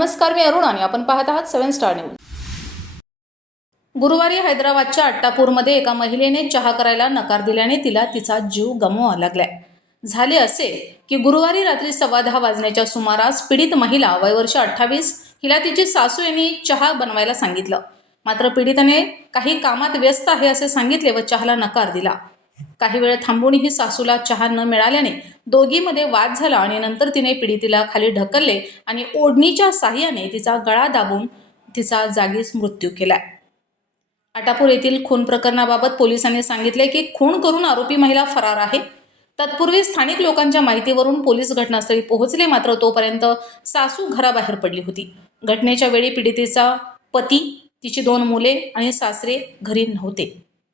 नमस्कार मी अरुण आणि आपण पाहत आहात सेव्हन स्टार न्यूज. गुरुवारी हैदराबादच्या अट्टापूरमध्ये एका महिलेने चहा करायला नकार दिल्याने तिला तिचा जीव गमवावा लागलाय. झाले असे की गुरुवारी रात्री सव्वा दहा वाजण्याच्या सुमारास पीडित महिला वयवर्ष अठ्ठावीस हिला तिची सासू यांनी चहा बनवायला सांगितलं. मात्र पीडिताने काही कामात व्यस्त आहे असे सांगितले व चहाला नकार दिला. काही वेळ थांबूनही सासूला चहा न मिळाल्याने दोघीमध्ये वाद झाला आणि नंतर तिने पीडितीला खाली ढकलले आणि ओढणीच्या साह्याने तिचा गळा दाबून तिचा जागीच मृत्यू केला आटापूर येथील खून प्रकरणाबाबत पोलिसांनी सांगितले की खून करून आरोपी महिला फरार आहे. तत्पूर्वी स्थानिक लोकांच्या माहितीवरून पोलीस घटनास्थळी पोहोचले मात्र तोपर्यंत सासू घराबाहेर पडली होती. घटनेच्या वेळी पीडितेचा पती तिची दोन मुले आणि सासरे घरी नव्हते.